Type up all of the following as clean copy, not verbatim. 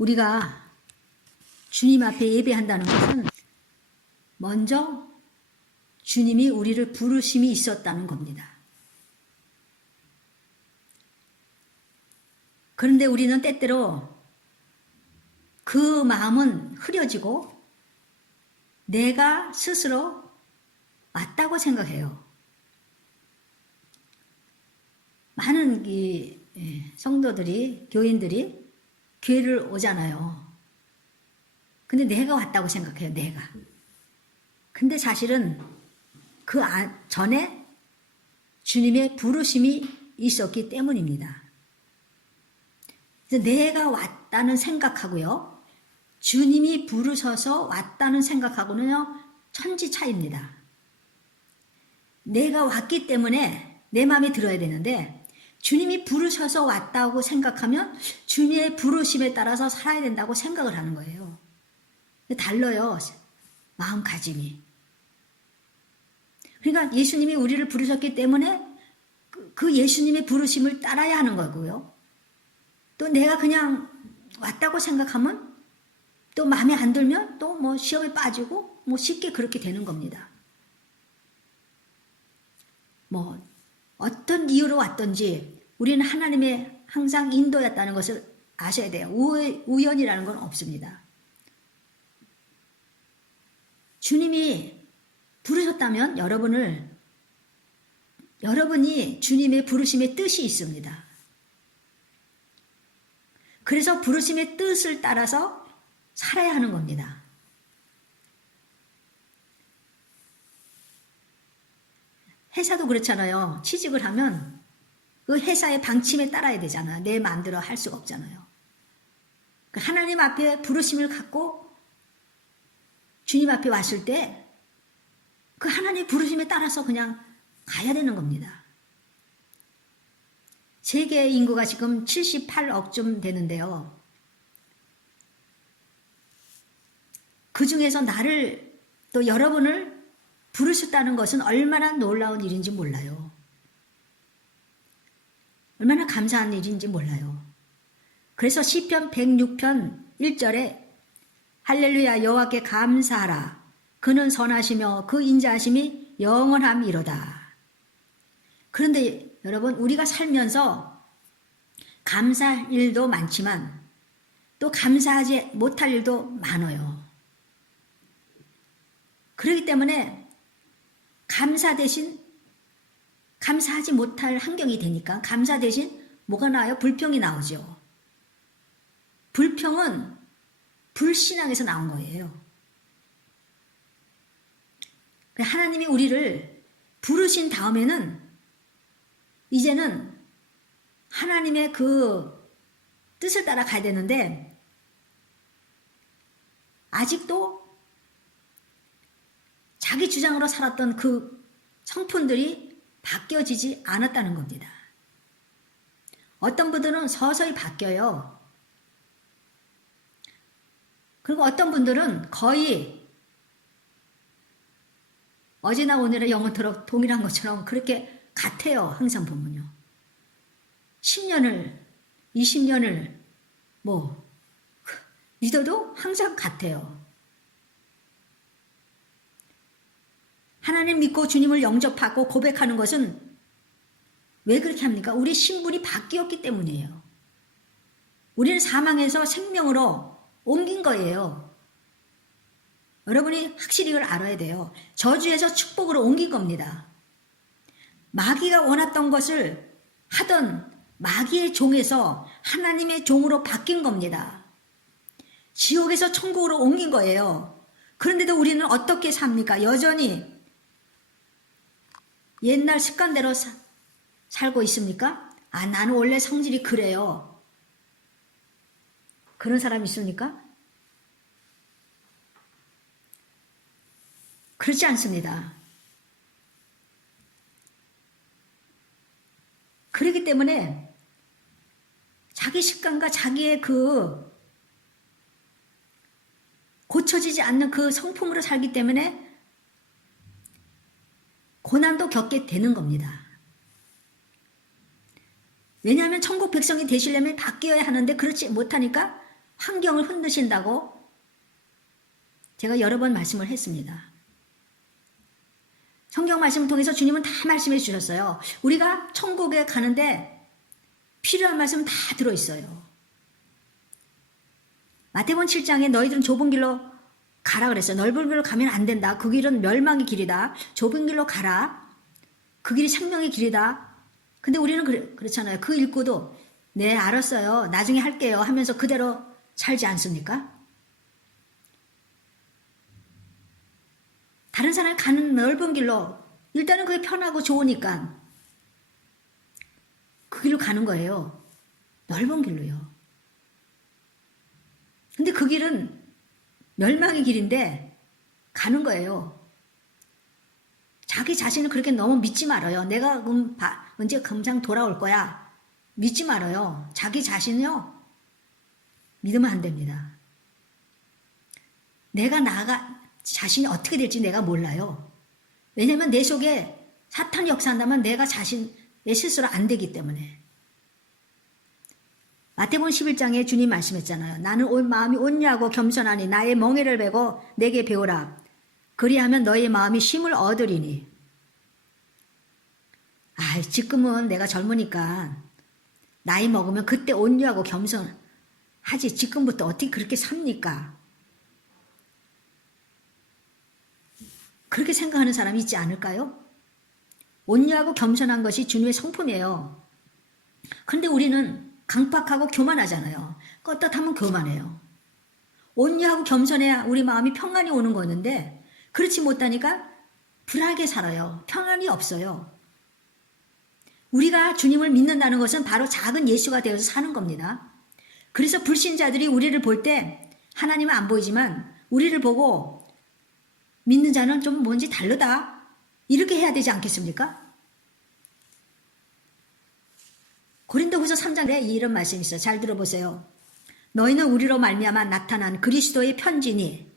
우리가 주님 앞에 예배한다는 것은 먼저 주님이 우리를 부르심이 있었다는 겁니다. 그런데 우리는 때때로 그 마음은 흐려지고 내가 스스로 맞다고 생각해요. 많은 성도들이, 교인들이 교회를 오잖아요. 근데 내가 왔다고 생각해요, 내가. 근데 사실은 그 전에 주님의 부르심이 있었기 때문입니다. 그래서 내가 왔다는 생각하고요, 주님이 부르셔서 왔다는 생각하고는요, 천지 차이입니다. 내가 왔기 때문에 내 마음에 들어야 되는데, 주님이 부르셔서 왔다고 생각하면 주님의 부르심에 따라서 살아야 된다고 생각을 하는 거예요. 달라요, 마음가짐이. 그러니까 예수님이 우리를 부르셨기 때문에 그 예수님의 부르심을 따라야 하는 거고요. 또 내가 그냥 왔다고 생각하면, 또 마음에 안 들면 또 뭐 시험에 빠지고 뭐 쉽게 그렇게 되는 겁니다. 뭐 어떤 이유로 왔든지 우리는 하나님의 항상 인도였다는 것을 아셔야 돼요. 우연이라는 건 없습니다. 주님이 부르셨다면 여러분이 주님의 부르심의 뜻이 있습니다. 그래서 부르심의 뜻을 따라서 살아야 하는 겁니다. 회사도 그렇잖아요. 취직을 하면 그 회사의 방침에 따라야 되잖아요. 내 마음대로 할 수가 없잖아요. 하나님 앞에 부르심을 갖고 주님 앞에 왔을 때 그 하나님 부르심에 따라서 그냥 가야 되는 겁니다. 세계 인구가 지금 78억쯤 되는데요. 그 중에서 나를, 또 여러분을 부르셨다는 것은 얼마나 놀라운 일인지 몰라요. 얼마나 감사한 일인지 몰라요. 그래서 시편 106편 1절에 할렐루야 여호와께 감사하라. 그는 선하시며 그 인자하심이 영원함이로다. 그런데 여러분, 우리가 살면서 감사할 일도 많지만 또 감사하지 못할 일도 많아요. 그렇기 때문에 감사 대신 감사하지 못할 환경이 되니까 감사 대신 뭐가 나와요? 불평이 나오죠. 불평은 불신앙에서 나온 거예요. 하나님이 우리를 부르신 다음에는 이제는 하나님의 그 뜻을 따라 가야 되는데 아직도 자기 주장으로 살았던 그 성품들이 바뀌어지지 않았다는 겁니다. 어떤 분들은 서서히 바뀌어요. 그리고 어떤 분들은 거의 어제나 오늘의 영혼처럼 동일한 것처럼 그렇게 같아요. 항상 보면요. 10년을 20년을 믿어도 항상 같아요. 하나님 믿고 주님을 영접하고 고백하는 것은 왜 그렇게 합니까? 우리 신분이 바뀌었기 때문이에요. 우리는 사망에서 생명으로 옮긴 거예요. 여러분이 확실히 이걸 알아야 돼요. 저주에서 축복으로 옮긴 겁니다. 마귀가 원했던 것을 하던 마귀의 종에서 하나님의 종으로 바뀐 겁니다. 지옥에서 천국으로 옮긴 거예요. 그런데도 우리는 어떻게 삽니까? 여전히 옛날 습관대로 살고 있습니까? 나는 원래 성질이 그래요. 그런 사람 있습니까? 그렇지 않습니다. 그렇기 때문에 자기 습관과 자기의 그 고쳐지지 않는 그 성품으로 살기 때문에 고난도 겪게 되는 겁니다. 왜냐하면 천국 백성이 되시려면 바뀌어야 하는데 그렇지 못하니까 환경을 흔드신다고 제가 여러 번 말씀을 했습니다. 성경 말씀을 통해서 주님은 다 말씀해 주셨어요. 우리가 천국에 가는데 필요한 말씀 다 들어있어요. 마태복음 7장에 너희들은 좁은 길로 가라 그랬어요. 넓은 길로 가면 안 된다. 그 길은 멸망의 길이다. 좁은 길로 가라. 그 길이 생명의 길이다. 근데 우리는 그렇잖아요. 그 읽고도 네 알았어요. 나중에 할게요 하면서 그대로 살지 않습니까? 다른 사람이 가는 넓은 길로 일단은 그게 편하고 좋으니까 그 길로 가는 거예요. 넓은 길로요. 근데 그 길은 멸망의 길인데 가는 거예요. 자기 자신을 그렇게 너무 믿지 말아요. 내가 언제 금방 돌아올 거야. 믿지 말아요. 자기 자신을요. 믿으면 안 됩니다. 자신이 어떻게 될지 내가 몰라요. 왜냐면 내 속에 사탄이 역사한다면 내 스스로 안 되기 때문에. 마태복음 11장에 주님 말씀했잖아요. 나는 온 마음이 온유하고 겸손하니 나의 멍에를 베고 내게 배우라. 그리하면 너의 마음이 쉼을 얻으리니. 지금은 내가 젊으니까 나이 먹으면 그때 온유하고 겸손하지 지금부터 어떻게 그렇게 삽니까? 그렇게 생각하는 사람이 있지 않을까요? 온유하고 겸손한 것이 주님의 성품이에요. 그런데 우리는 강팍하고 교만하잖아요. 껐떡하면 교만해요. 온유하고 겸손해야 우리 마음이 평안이 오는 거였는데 그렇지 못하니까 불안하게 살아요. 평안이 없어요. 우리가 주님을 믿는다는 것은 바로 작은 예수가 되어서 사는 겁니다. 그래서 불신자들이 우리를 볼 때 하나님은 안 보이지만 우리를 보고 믿는 자는 좀 뭔지 다르다. 이렇게 해야 되지 않겠습니까? 고린도후서 3장에 이런 말씀이 있어요. 잘 들어보세요. 너희는 우리로 말미암아 나타난 그리스도의 편지니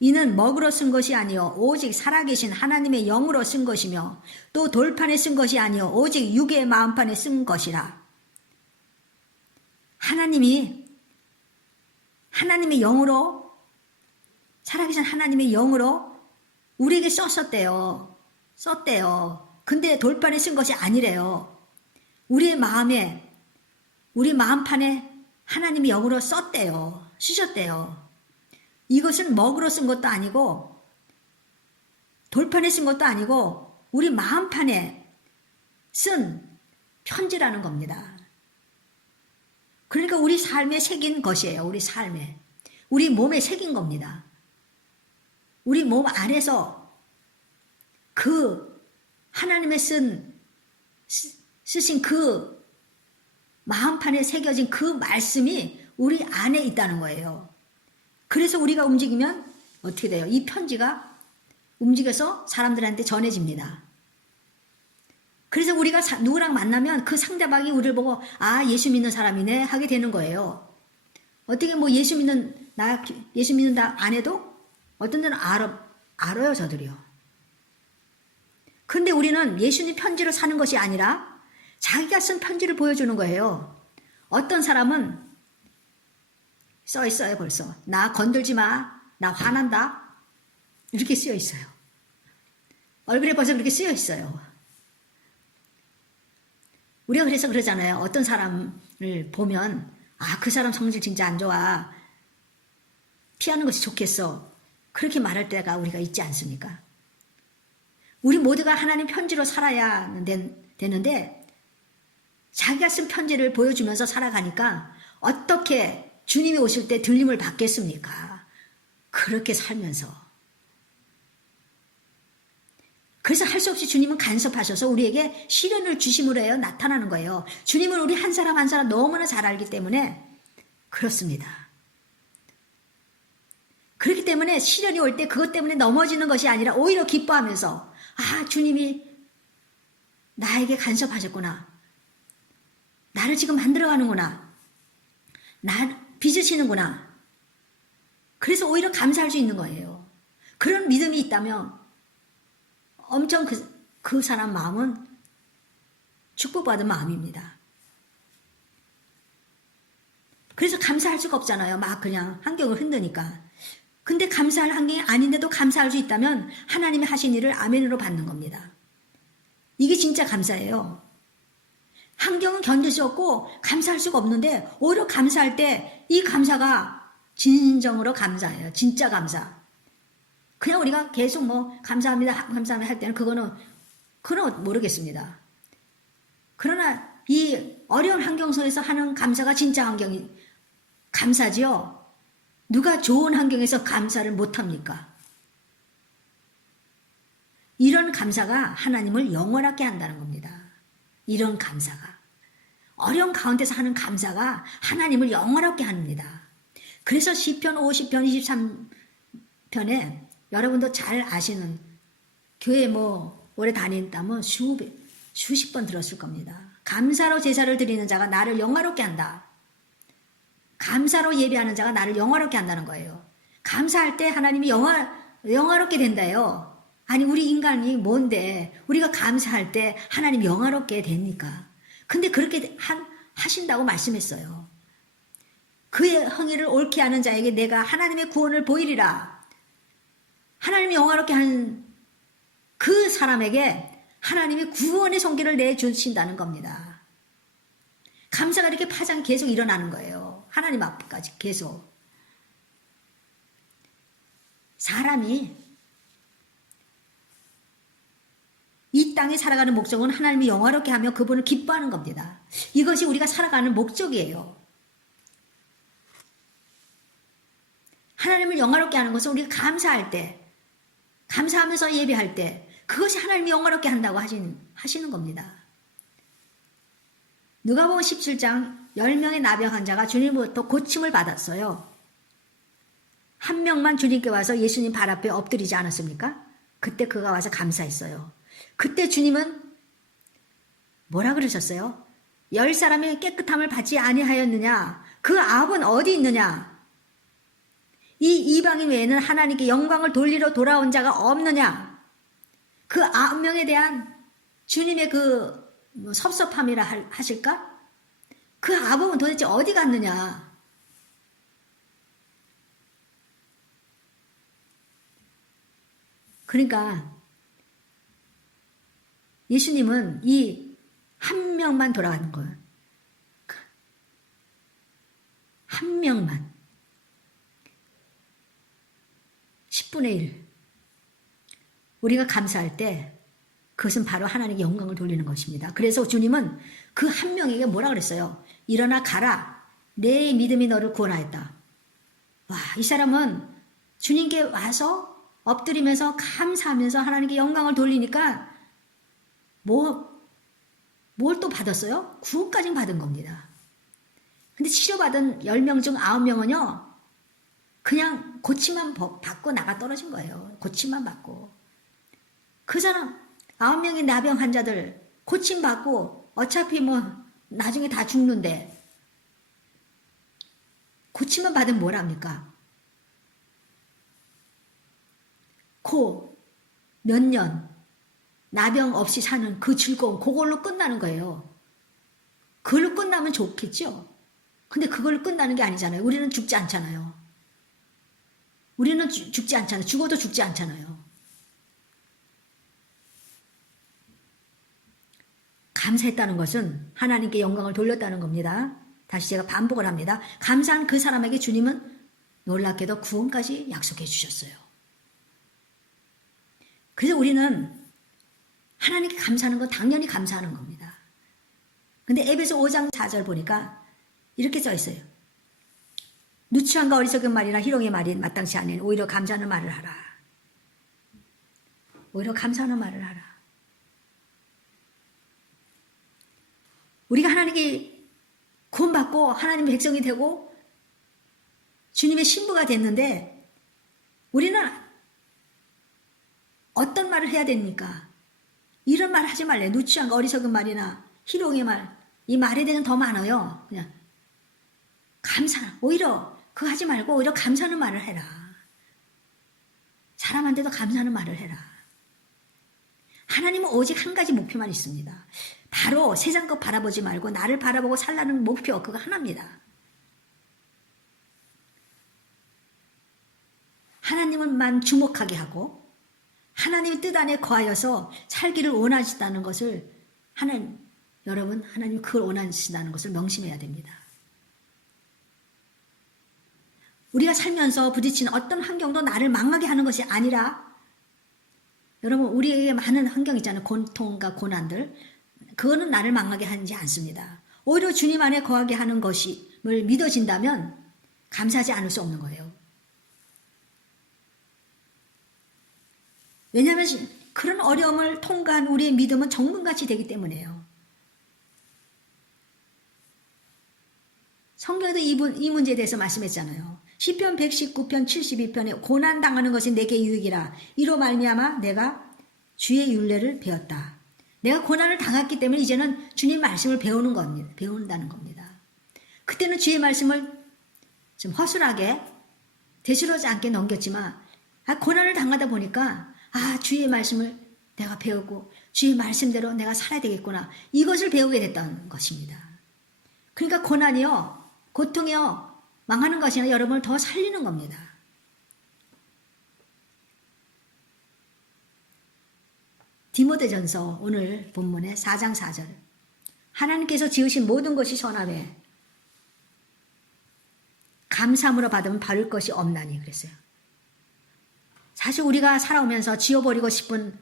이는 먹으로 쓴 것이 아니요 오직 살아계신 하나님의 영으로 쓴 것이며 또 돌판에 쓴 것이 아니요 오직 육의 마음판에 쓴 것이라. 하나님의 영으로 살아계신 하나님의 영으로 우리에게 썼대요. 근데 돌판에 쓴 것이 아니래요. 우리 마음판에 하나님이 영으로 쓰셨대요. 이것은 먹으로 쓴 것도 아니고 돌판에 쓴 것도 아니고 우리 마음판에 쓴 편지라는 겁니다. 그러니까 우리 삶에 새긴 것이에요. 우리 몸에 새긴 겁니다. 우리 몸 안에서 그 하나님의 쓰신 그 마음판에 새겨진 그 말씀이 우리 안에 있다는 거예요. 그래서 우리가 움직이면 어떻게 돼요? 이 편지가 움직여서 사람들한테 전해집니다. 그래서 우리가 누구랑 만나면 그 상대방이 우리를 보고 예수 믿는 사람이네 하게 되는 거예요. 어떻게 예수 믿는다 안 해도 어떤 데는 알아요 저들이요. 그런데 우리는 예수님 편지로 사는 것이 아니라 자기가 쓴 편지를 보여주는 거예요. 어떤 사람은 써 있어요 벌써. 나 건들지 마. 나 화난다. 이렇게 쓰여 있어요. 얼굴에 벌써 그렇게 쓰여 있어요. 우리가 그래서 그러잖아요. 어떤 사람을 보면 그 사람 성질 진짜 안 좋아. 피하는 것이 좋겠어. 그렇게 말할 때가 우리가 있지 않습니까? 우리 모두가 하나님 편지로 살아야 되는데 자기가 쓴 편지를 보여주면서 살아가니까 어떻게 주님이 오실 때 들림을 받겠습니까? 그렇게 살면서. 그래서 할 수 없이 주님은 간섭하셔서 우리에게 시련을 주심으로 해요. 나타나는 거예요. 주님은 우리 한 사람 한 사람 너무나 잘 알기 때문에 그렇습니다. 그렇기 때문에 시련이 올 때 그것 때문에 넘어지는 것이 아니라 오히려 기뻐하면서 주님이 나에게 간섭하셨구나. 나를 지금 만들어가는구나. 빚으시는구나. 그래서 오히려 감사할 수 있는 거예요. 그런 믿음이 있다면 엄청 그 사람 마음은 축복받은 마음입니다. 그래서 감사할 수가 없잖아요. 막 그냥 환경을 흔드니까. 근데 감사할 환경이 아닌데도 감사할 수 있다면 하나님이 하신 일을 아멘으로 받는 겁니다. 이게 진짜 감사예요. 환경은 견딜 수 없고 감사할 수가 없는데 오히려 감사할 때 이 감사가 진정으로 감사예요. 진짜 감사. 그냥 우리가 계속 뭐 감사합니다 감사합니다 할 때는 그거는 모르겠습니다. 그러나 이 어려운 환경 속에서 하는 감사가 진짜 감사지요. 누가 좋은 환경에서 감사를 못합니까? 이런 감사가 하나님을 영원하게 한다는 겁니다. 이런 감사가. 어려운 가운데서 하는 감사가 하나님을 영원하게 합니다. 그래서 시편 50편 23편에 여러분도 잘 아시는 교회 뭐 오래 다닌다면 수십 번 들었을 겁니다. 감사로 제사를 드리는 자가 나를 영화롭게 한다. 감사로 예배하는 자가 나를 영화롭게 한다는 거예요. 감사할 때 하나님이 영화롭게 된다요. 아니 우리 인간이 뭔데 우리가 감사할 때 하나님 영화롭게 됩니까? 근데 그렇게 하신다고 말씀했어요. 그의 행위를 옳게 하는 자에게 내가 하나님의 구원을 보이리라. 하나님이 영화롭게 하는 그 사람에게 하나님이 구원의 손길을 내주신다는 겁니다. 감사가 이렇게 파장 계속 일어나는 거예요. 하나님 앞까지 계속. 사람이 이 땅에 살아가는 목적은 하나님이 영화롭게 하며 그분을 기뻐하는 겁니다. 이것이 우리가 살아가는 목적이에요. 하나님을 영화롭게 하는 것은 우리가 감사할 때, 감사하면서 예배할 때 그것이 하나님이 영화롭게 한다고 하시는 겁니다. 누가복음 17장 10명의 나병 환자가 주님으로부터 고침을 받았어요. 한 명만 주님께 와서 예수님 발 앞에 엎드리지 않았습니까? 그때 그가 와서 감사했어요. 그때 주님은 뭐라 그러셨어요? 10사람의 깨끗함을 받지 아니하였느냐? 그 아합은 어디 있느냐? 이 이방인 외에는 하나님께 영광을 돌리러 돌아온 자가 없느냐? 그 9명에 대한 주님의 그 섭섭함이라 하실까? 그 아합은 도대체 어디 갔느냐? 그러니까 예수님은 이 한 명만 돌아가는 거예요. 한 명만. 10분의 1. 우리가 감사할 때 그것은 바로 하나님께 영광을 돌리는 것입니다. 그래서 주님은 그 한 명에게 뭐라 그랬어요? 일어나 가라. 내 믿음이 너를 구원하였다. 와, 이 사람은 주님께 와서 엎드리면서 감사하면서 하나님께 영광을 돌리니까 뭘 또 받았어요? 구원까지 받은 겁니다. 근데 치료받은 10명 중 9명은요. 그냥 고침만 받고 나가 떨어진 거예요. 고침만 받고. 그 사람 9명의 나병 환자들 고침 받고 어차피 뭐 나중에 다 죽는데 고침만 받으면 뭘 합니까? 몇 년 나병 없이 사는 그 즐거움 그걸로 끝나는 거예요. 그걸로 끝나면 좋겠죠. 근데 그걸로 끝나는 게 아니잖아요. 우리는 죽지 않잖아요. 우리는 죽지 않잖아요. 죽어도 죽지 않잖아요. 감사했다는 것은 하나님께 영광을 돌렸다는 겁니다. 다시 제가 반복을 합니다. 감사한 그 사람에게 주님은 놀랍게도 구원까지 약속해 주셨어요. 그래서 우리는 하나님께 감사하는 건 당연히 감사하는 겁니다. 근데 에베소 5장 4절 보니까 이렇게 써 있어요. 누추함과 어리석은 말이나 희롱의 말이 마땅치 않으니 오히려 감사하는 말을 하라. 오히려 감사하는 말을 하라. 우리가 하나님께 구원받고 하나님의 백성이 되고 주님의 신부가 됐는데 우리는 어떤 말을 해야 됩니까? 이런 말 하지 말래. 누추한 어리석은 말이나 희롱의 말. 이 말에 대해서는 더 많아요. 그냥 오히려 그거 하지 말고 오히려 감사하는 말을 해라. 사람한테도 감사하는 말을 해라. 하나님은 오직 한 가지 목표만 있습니다. 바로 세상 것 바라보지 말고 나를 바라보고 살라는 목표 그거 하나입니다. 하나님을만 주목하게 하고 하나님의 뜻 안에 거하여서 살기를 원하시다는 것을 여러분 하나님 그걸 원하신다는 것을 명심해야 됩니다. 우리가 살면서 부딪히는 어떤 환경도 나를 망하게 하는 것이 아니라 여러분 우리에게 많은 환경 있잖아요. 고통과 고난들. 그거는 나를 망하게 하지 않습니다. 오히려 주님 안에 거하게 하는 것을 믿어진다면 감사하지 않을 수 없는 거예요. 왜냐하면 그런 어려움을 통과한 우리의 믿음은 정금같이 되기 때문이에요. 성경에도 이 문제에 대해서 말씀했잖아요. 시편 119편 72편에 고난당하는 것이 내게 유익이라 이로 말미암아 내가 주의 율례를 배웠다. 내가 고난을 당했기 때문에 이제는 주님 말씀을 배운다는 겁니다. 그때는 주의 말씀을 좀 허술하게 대수롭지 않게 넘겼지만 고난을 당하다 보니까 주의 말씀을 내가 배우고 주의 말씀대로 내가 살아야 되겠구나. 이것을 배우게 됐던 것입니다. 그러니까 고난이요, 고통이요, 망하는 것이 아니라 여러분을 더 살리는 겁니다. 디모데전서 오늘 본문의 4장 4절 하나님께서 지으신 모든 것이 선하매 감사함으로 받으면 바를 것이 없나니 그랬어요. 사실 우리가 살아오면서 지워버리고 싶은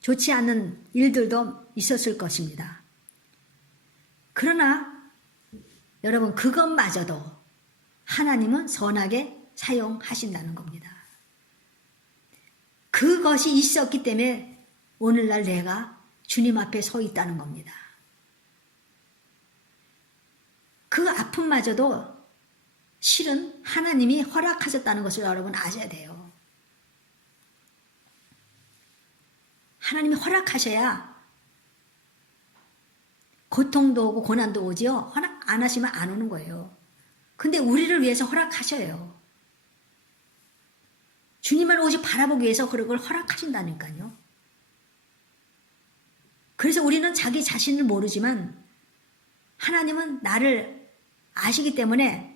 좋지 않은 일들도 있었을 것입니다. 그러나 여러분 그것마저도 하나님은 선하게 사용하신다는 겁니다. 그것이 있었기 때문에 오늘날 내가 주님 앞에 서 있다는 겁니다. 그 아픔마저도 실은 하나님이 허락하셨다는 것을 여러분 아셔야 돼요. 하나님이 허락하셔야 고통도 오고 고난도 오지요. 허락 안 하시면 안 오는 거예요. 근데 우리를 위해서 허락하셔요. 주님을 오직 바라보기 위해서 그걸 허락하신다니까요. 그래서 우리는 자기 자신을 모르지만 하나님은 나를 아시기 때문에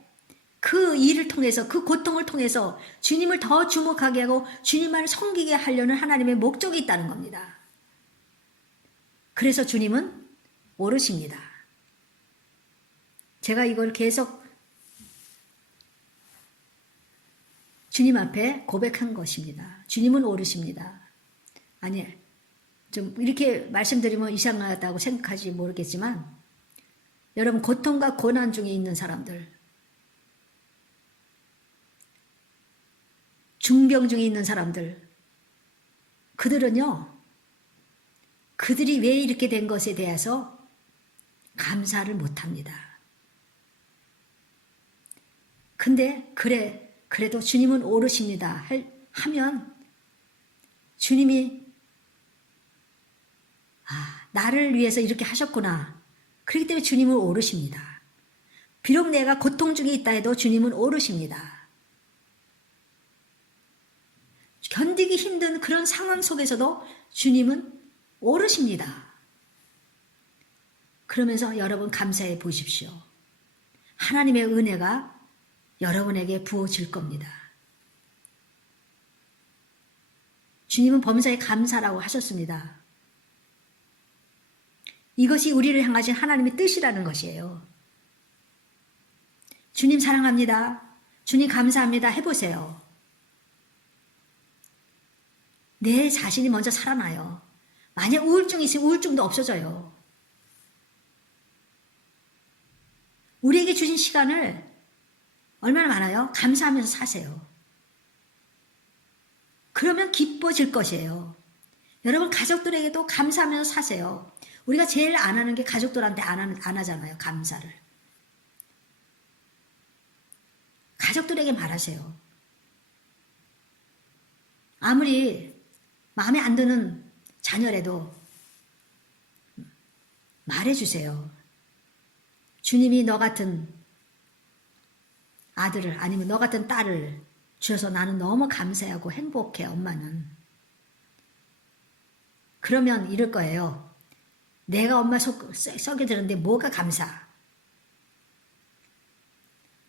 그 일을 통해서 그 고통을 통해서 주님을 더 주목하게 하고 주님만을 섬기게 하려는 하나님의 목적이 있다는 겁니다. 그래서 주님은 오르십니다. 제가 이걸 계속 주님 앞에 고백한 것입니다. 주님은 오르십니다. 아니, 좀 이렇게 말씀드리면 이상하다고 생각하지 모르겠지만 여러분 고통과 고난 중에 있는 사람들, 중병 중에 있는 사람들, 그들은요, 그들이 왜 이렇게 된 것에 대해서 감사를 못합니다. 근데 그래도 주님은 오르십니다 하면 주님이 나를 위해서 이렇게 하셨구나. 그렇기 때문에 주님은 오르십니다. 비록 내가 고통 중에 있다 해도 주님은 오르십니다. 견디기 힘든 그런 상황 속에서도 주님은 오르십니다. 그러면서 여러분 감사해 보십시오. 하나님의 은혜가 여러분에게 부어질 겁니다. 주님은 범사에 감사라고 하셨습니다. 이것이 우리를 향하신 하나님의 뜻이라는 것이에요. 주님 사랑합니다. 주님 감사합니다. 해보세요. 내 자신이 먼저 살아나요. 만약 우울증이 있으면 우울증도 없어져요. 우리에게 주신 시간을 얼마나 많아요? 감사하면서 사세요. 그러면 기뻐질 것이에요. 여러분 가족들에게도 감사하면서 사세요. 우리가 제일 안 하는 게 가족들한테 안 하잖아요. 감사를. 가족들에게 말하세요. 아무리 마음에 안 드는 자녀라도 말해주세요. 주님이 너 같은 아들을 아니면 너 같은 딸을 주셔서 나는 너무 감사하고 행복해 엄마는. 그러면 이럴 거예요. 내가 엄마 썩여 들었는데 뭐가 감사?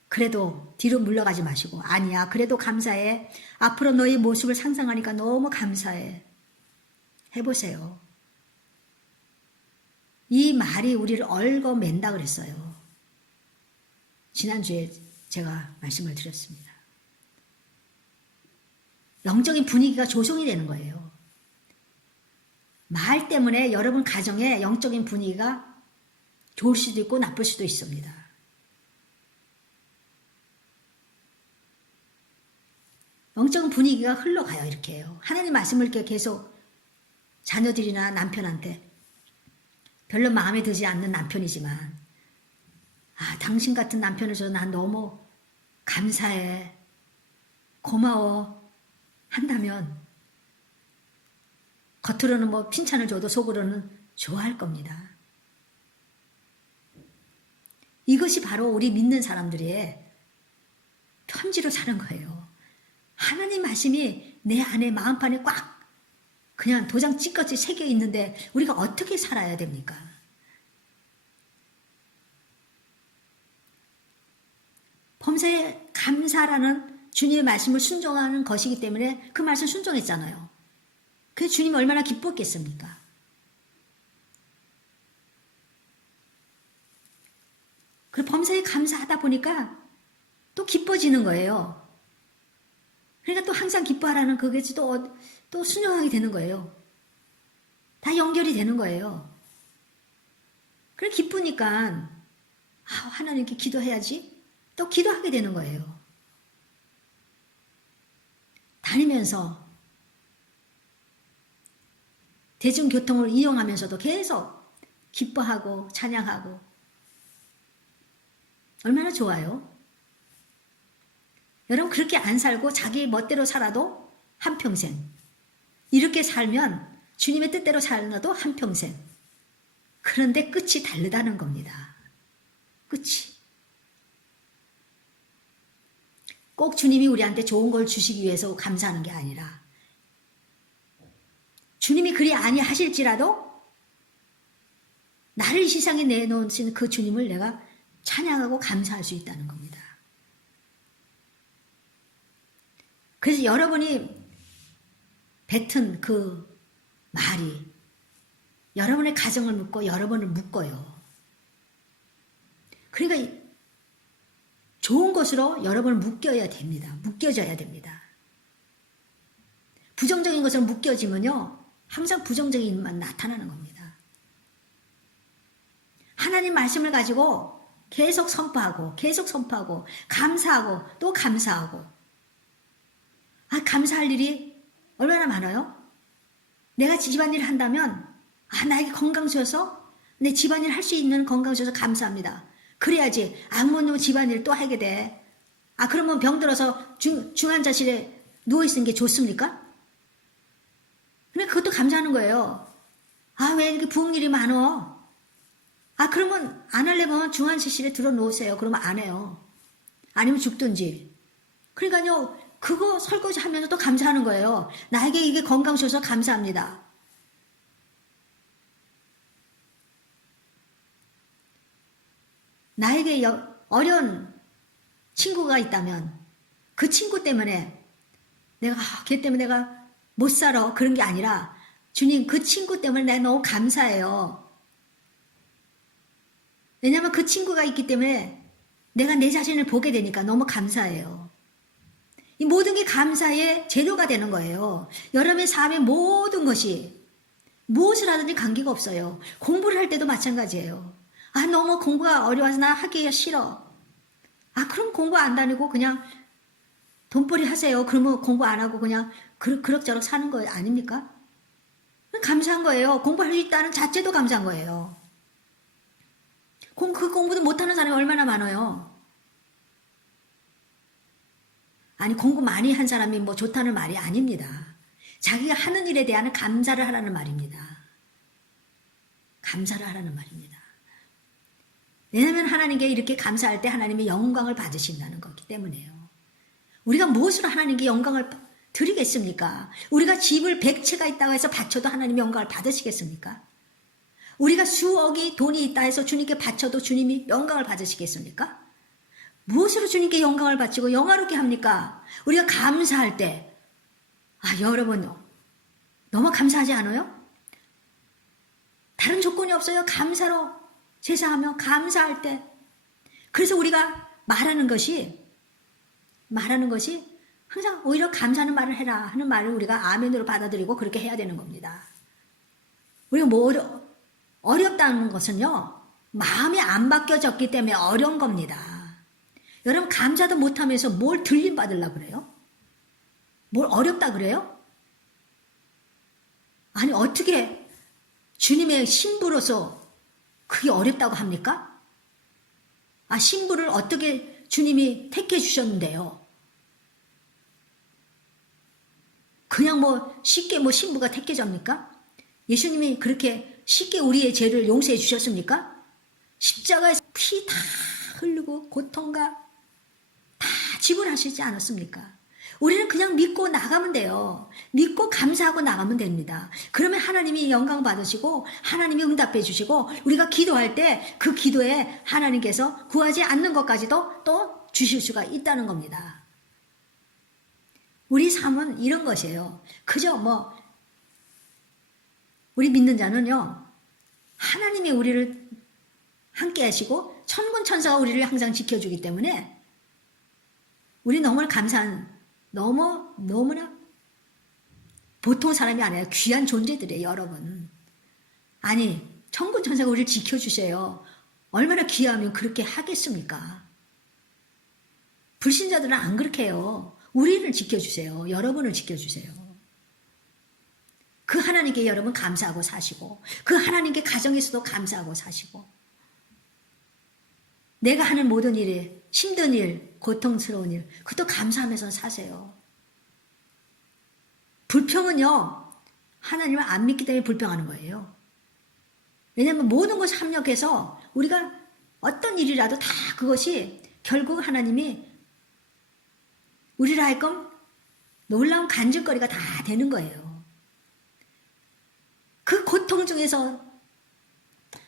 그래도 뒤로 물러가지 마시고, 아니야, 그래도 감사해. 앞으로 너의 모습을 상상하니까 너무 감사해. 해보세요. 이 말이 우리를 얽어맨다 그랬어요. 지난주에 제가 말씀을 드렸습니다. 영적인 분위기가 조성이 되는 거예요. 말 때문에 여러분 가정에 영적인 분위기가 좋을 수도 있고 나쁠 수도 있습니다. 영적인 분위기가 흘러가요. 이렇게 해요. 하나님 말씀을 이렇게 계속 자녀들이나 남편한테 별로 마음에 들지 않는 남편이지만, 당신 같은 남편을 줘서 난 너무 감사해, 고마워 한다면 겉으로는 뭐 칭찬을 줘도 속으로는 좋아할 겁니다. 이것이 바로 우리 믿는 사람들의 편지로 사는 거예요. 하나님 말씀이 내 안에 마음판에 꽉 그냥 도장 찍같이 새겨 있는데 우리가 어떻게 살아야 됩니까? 범사에 감사라는 주님의 말씀을 순종하는 것이기 때문에 그 말씀 순종했잖아요. 그래서 주님이 얼마나 기뻤겠습니까? 그 범사에 감사하다 보니까 또 기뻐지는 거예요. 그러니까 또 항상 기뻐하라는 그게 또 순종하게 되는 거예요. 다 연결이 되는 거예요. 그래 기쁘니까 하나님께 기도해야지. 또 기도하게 되는 거예요. 다니면서 대중교통을 이용하면서도 계속 기뻐하고 찬양하고 얼마나 좋아요. 여러분 그렇게 안 살고 자기 멋대로 살아도 한평생, 이렇게 살면 주님의 뜻대로 살아도 한평생. 그런데 끝이 다르다는 겁니다. 끝이. 꼭 주님이 우리한테 좋은 걸 주시기 위해서 감사하는 게 아니라 주님이 그리 아니하실지라도 나를 이 세상에 내놓으신 그 주님을 내가 찬양하고 감사할 수 있다는 겁니다. 그래서 여러분이 뱉은 그 말이 여러분의 가정을 묶고 여러분을 묶어요. 그러니까 좋은 것으로 여러분을 묶여야 됩니다. 묶여져야 됩니다. 부정적인 것으로 묶여지면요, 항상 부정적인 일만 나타나는 겁니다. 하나님 말씀을 가지고 계속 선포하고 감사하고 또 감사하고. 감사할 일이 얼마나 많아요? 내가 집안일을 한다면 나에게 건강 주셔서 내 집안일 할 수 있는 건강 주셔서 감사합니다. 그래야지 악모님 집안일 또 하게 돼. 그러면 병들어서 중환자실에 누워있는 게 좋습니까? 근데 그것도 감사하는 거예요. 왜 이렇게 부은 일이 많어? 그러면 안 하려면 중환자실에 들어 놓으세요. 그러면 안 해요. 아니면 죽든지. 그러니까요, 그거 설거지 하면서 또 감사하는 거예요. 나에게 이게 건강 주셔서 감사합니다. 나에게 어려운 친구가 있다면 그 친구 때문에 걔 때문에 내가 못 살아. 그런 게 아니라 주님 그 친구 때문에 내가 너무 감사해요. 왜냐하면 그 친구가 있기 때문에 내가 내 자신을 보게 되니까 너무 감사해요. 이 모든 게 감사의 재료가 되는 거예요. 여러분의 삶의 모든 것이 무엇을 하든지 관계가 없어요. 공부를 할 때도 마찬가지예요. 너무 공부가 어려워서 나 하기가 싫어. 그럼 공부 안 다니고 그냥 돈벌이 하세요. 그러면 공부 안 하고 그냥 그럭저럭 사는 거 아닙니까? 감사한 거예요. 공부할 수 있다는 자체도 감사한 거예요. 그 공부도 못하는 사람이 얼마나 많아요. 공부 많이 한 사람이 뭐 좋다는 말이 아닙니다. 자기가 하는 일에 대한 감사를 하라는 말입니다. 감사를 하라는 말입니다. 왜냐하면 하나님께 이렇게 감사할 때 하나님이 영광을 받으신다는 거기 때문에요. 우리가 무엇으로 하나님께 영광을 드리겠습니까? 우리가 집을 100채가 있다고 해서 바쳐도 하나님이 영광을 받으시겠습니까? 우리가 수억이 돈이 있다 해서 주님께 바쳐도 주님이 영광을 받으시겠습니까? 무엇으로 주님께 영광을 바치고 영화롭게 합니까? 우리가 감사할 때, 여러분, 너무 감사하지 않아요? 다른 조건이 없어요. 감사로 제사하며 감사할 때. 그래서 우리가 말하는 것이 항상 오히려 감사하는 말을 해라 하는 말을 우리가 아멘으로 받아들이고 그렇게 해야 되는 겁니다. 우리가 뭐 어렵다는 것은요, 마음이 안 바뀌어졌기 때문에 어려운 겁니다. 여러분, 감사도 못하면서 뭘 들림 받으려고 그래요? 뭘 어렵다 그래요? 아니, 어떻게 주님의 신부로서 그게 어렵다고 합니까? 신부를 어떻게 주님이 택해 주셨는데요? 그냥 쉽게 신부가 택해집니까? 예수님이 그렇게 쉽게 우리의 죄를 용서해 주셨습니까? 십자가에서 피 다 흘리고 고통과 다 지불하시지 않았습니까? 우리는 그냥 믿고 나가면 돼요. 믿고 감사하고 나가면 됩니다. 그러면 하나님이 영광 받으시고 하나님이 응답해 주시고 우리가 기도할 때 그 기도에 하나님께서 구하지 않는 것까지도 또 주실 수가 있다는 겁니다. 우리 삶은 이런 것이에요. 그저 우리 믿는 자는요, 하나님이 우리를 함께 하시고 천군 천사가 우리를 항상 지켜주기 때문에 우리 너무나 감사한, 너무나 보통 사람이 아니라 귀한 존재들이에요, 여러분. 아니, 천군 천사가 우리를 지켜주세요. 얼마나 귀하면 그렇게 하겠습니까? 불신자들은 안 그렇게 해요. 우리를 지켜주세요. 여러분을 지켜주세요. 그 하나님께 여러분 감사하고 사시고, 그 하나님께 가정에서도 감사하고 사시고, 내가 하는 모든 일에 힘든 일, 고통스러운 일, 그것도 감사하면서 사세요. 불평은요, 하나님을 안 믿기 때문에 불평하는 거예요. 왜냐하면 모든 것을 합력해서 우리가 어떤 일이라도 다 그것이 결국 하나님이 우리를 하여금 놀라운 간증거리가 다 되는 거예요. 그 고통 중에서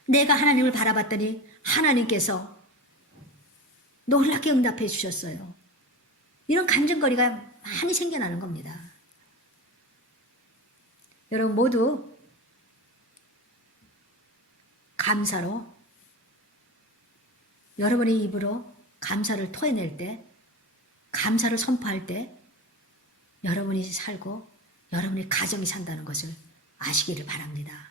내가 하나님을 바라봤더니 하나님께서 놀랍게 응답해 주셨어요. 이런 간증거리가 많이 생겨나는 겁니다. 여러분 모두 감사로, 여러분의 입으로 감사를 토해낼 때, 감사를 선포할 때 여러분이 살고 여러분의 가정이 산다는 것을 아시기를 바랍니다.